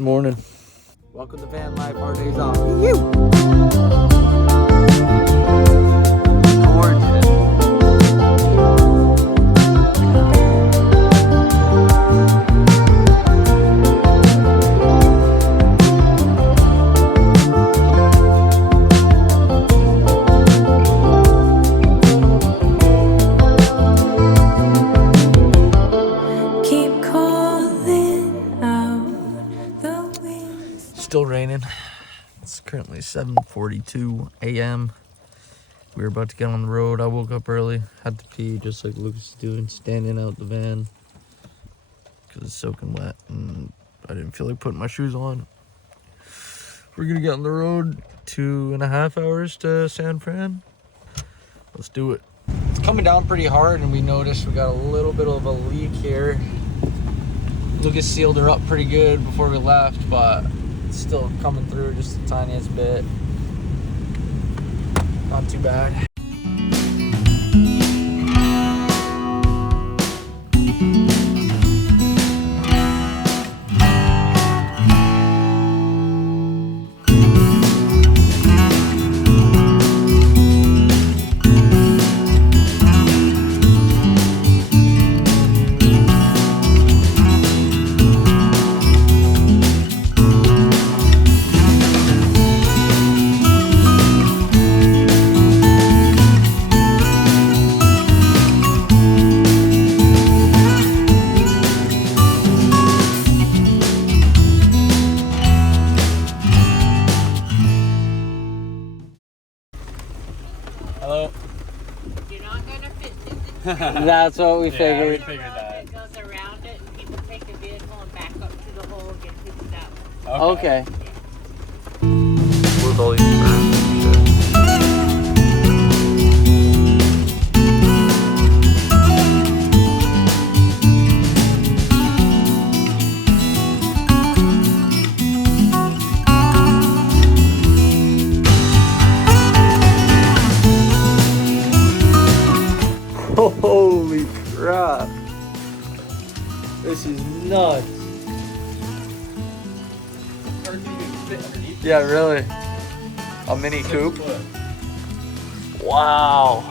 Morning. Welcome to van life. Our days off. Gorgeous. Still raining. It's currently 7:42 a.m. We were about to get on the road. I woke up early, had to pee just like Lucas is doing, standing out the van because it's soaking wet and I didn't feel like putting my shoes on. We're gonna get on the road, 2.5 hours to San Fran. Let's do it. It's coming down pretty hard and we noticed we got a little bit of a leak here. Lucas sealed her up pretty good before we left, but it's still coming through just the tiniest bit. Not too bad. Hello. You're not going to fit this. That's what we figured. We figured that. It goes around it and people take the vehicle and back up to the hole and get fixed out. Okay. Yeah. With all these holy crap. This is nuts. Yeah, really. A mini coupe. Wow.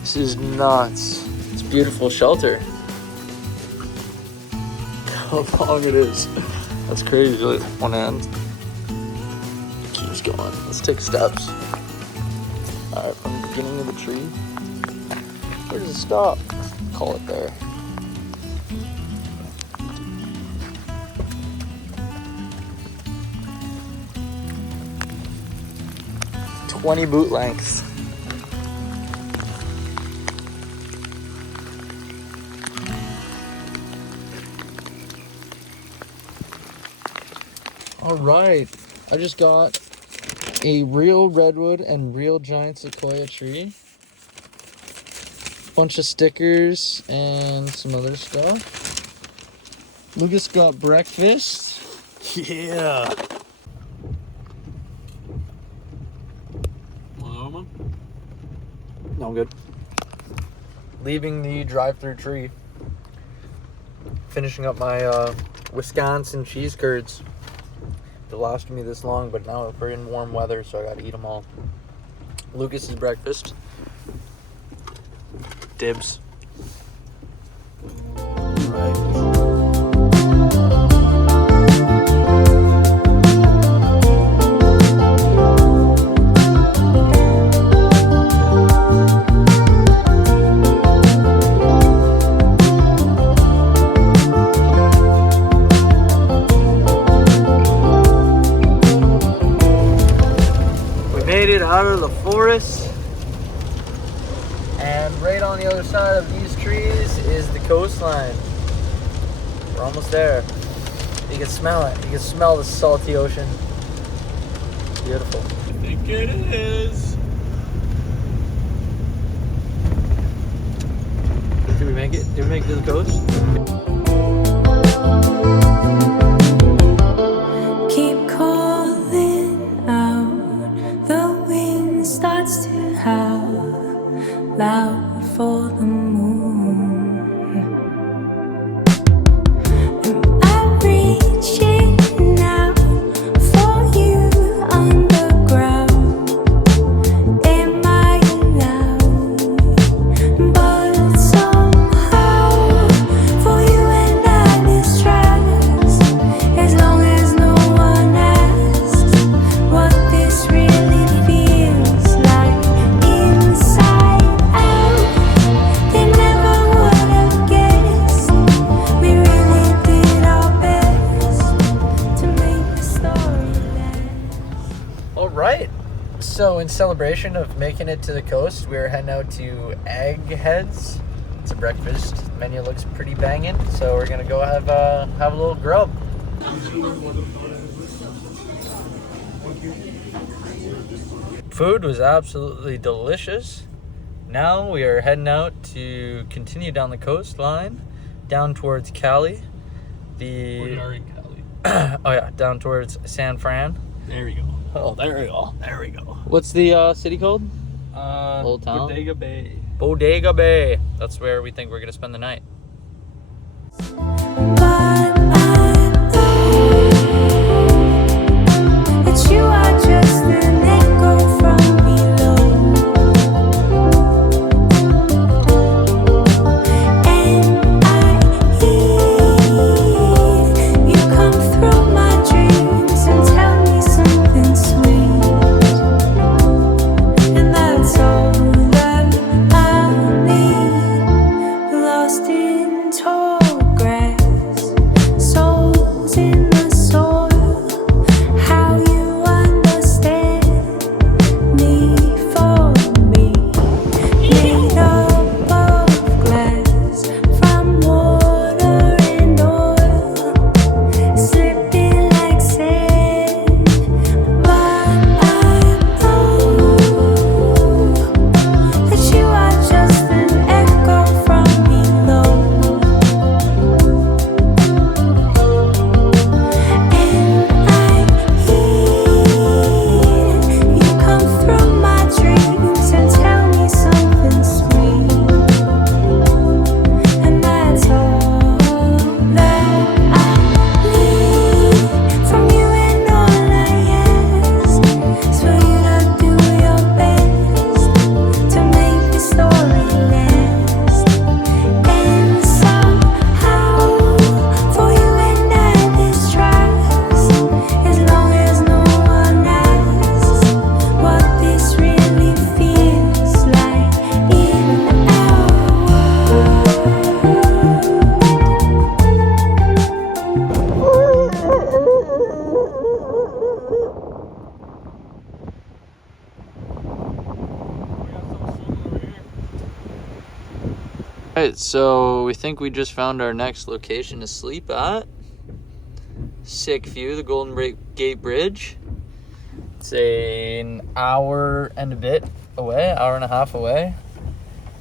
This is nuts. It's a beautiful shelter. How long it is. That's crazy. Like one end. Keeps going. Let's take steps. Alright, from the beginning of the tree. Where does it stop? Call it there. "20 boot lengths." All right, I just got a real redwood and real giant sequoia tree. Bunch of stickers and some other stuff. Lucas got breakfast. Yeah. No, I'm good. Leaving the drive-through tree. Finishing up my Wisconsin cheese curds. They lasted me this long, but now we're in warm weather, so I gotta eat them all. Lucas's breakfast. Dibs. Right. Made it out of the forest, and right on the other side of these trees is the coastline. We're almost there. You can smell it. You can smell the salty ocean. Beautiful. I think it is. Did we make it? Did we make it to the coast? Keep calling out, the wind starts to howl. bow for the moon. I'm reaching out for you underground. Am I allowed? But somehow, for you and I, this trust. As long as no one asks what this really feels like inside out, they never would have guessed. We really did our best to make the story last. All right. So in celebration of making it to the coast, we're heading out to Eggheads. It's a breakfast. Menu looks pretty banging, so we're gonna go have a little grub. Food was absolutely delicious. Now we are heading out to continue down the coastline, down towards Cali. We are in Cali. Oh yeah, down towards San Fran. There we go. Oh, there we go. There we go. What's the city called? Old Town? Bodega Bay. Bodega Bay. That's where we think we're gonna spend the night. But I know that you are just an echo from below, and I hear you come through my dreams and tell me something sweet, and that's all that I need. Lost in tall grass, souls in the soil. How you understand me for me, made up of glass from water and oil, slipping like sand. But I know that you are just an echo from below, and I hear you come through my dreams and tell me something sweet, and that's all that I need from you, and all I ask is for you to do your best to make this story last, and somehow for you and I this trust. As long as no one asks what this really feels like in our Alright, so we think we just found our next location to sleep at. Sick view, the Golden Gate Bridge. It's an hour and a bit away, hour and a half away.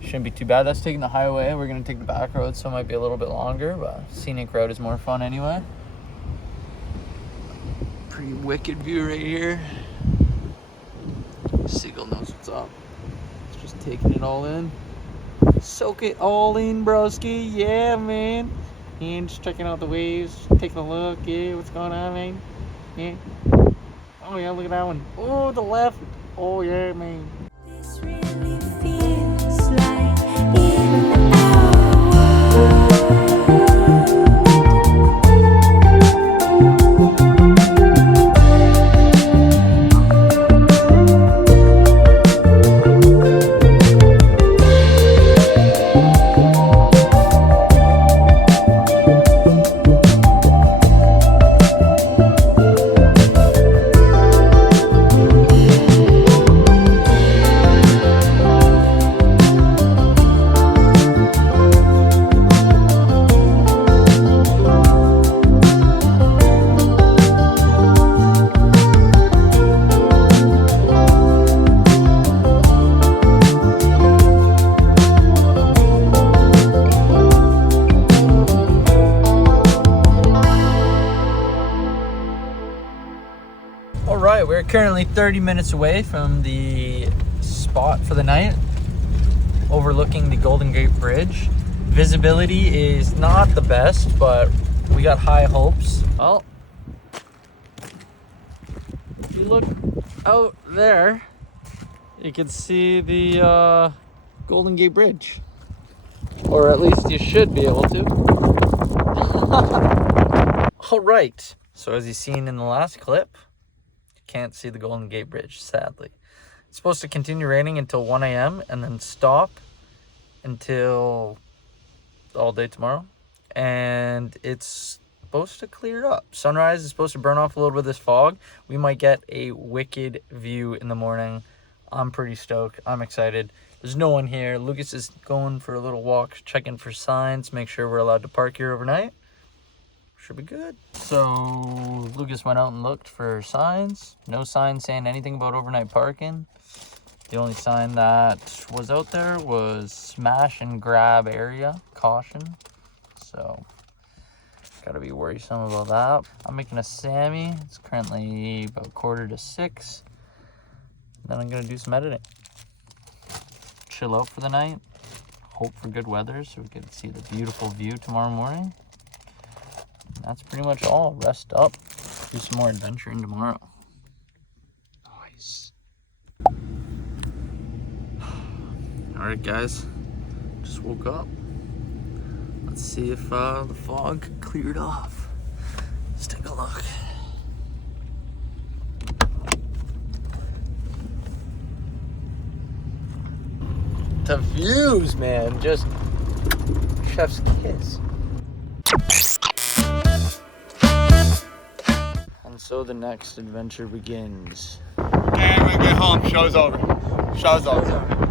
Shouldn't be too bad. That's taking the highway. We're gonna take the back road, so it might be a little bit longer, but scenic route is more fun anyway. Pretty wicked view right here. Seagull knows what's up. It's just taking it all in. Soak it all in, broski. Yeah, man. And just checking out the waves, taking a look. Yeah, what's going on, man? Yeah. Oh, yeah, look at that one. Oh, the left. Oh, yeah, man. this really feels like in our We're currently 30 minutes away from the spot for the night. overlooking the Golden Gate Bridge. Visibility is not the best, but we got high hopes. Well, if you look out there, you can see the Golden Gate Bridge. Or at least you should be able to. All right. So as you've seen in the last clip, you can't see the Golden Gate Bridge, sadly. It's supposed to continue raining until 1 a.m. and then stop until all day tomorrow. And it's supposed to clear up. Sunrise is supposed to burn off a little bit of this fog. We might get a wicked view in the morning. I'm pretty stoked. I'm excited. There's no one here. Lucas is going for a little walk, checking for signs, make sure we're allowed to park here overnight. Should be good. So Lucas went out and looked for signs. No sign saying anything about overnight parking. The only sign that was out there was smash and grab area, caution. So gotta be worrisome about that. I'm making a Sammy. It's currently about 5:45. Then I'm gonna do some editing. Chill out for the night. Hope for good weather so we can see the beautiful view tomorrow morning. And that's pretty much all. Rest up. Do some more adventuring tomorrow. Nice. Alright guys, just woke up. Let's see if the fog cleared off. Let's take a look. The views, man, just chef's kiss. And so the next adventure begins. And we get home, show's over. Show's over.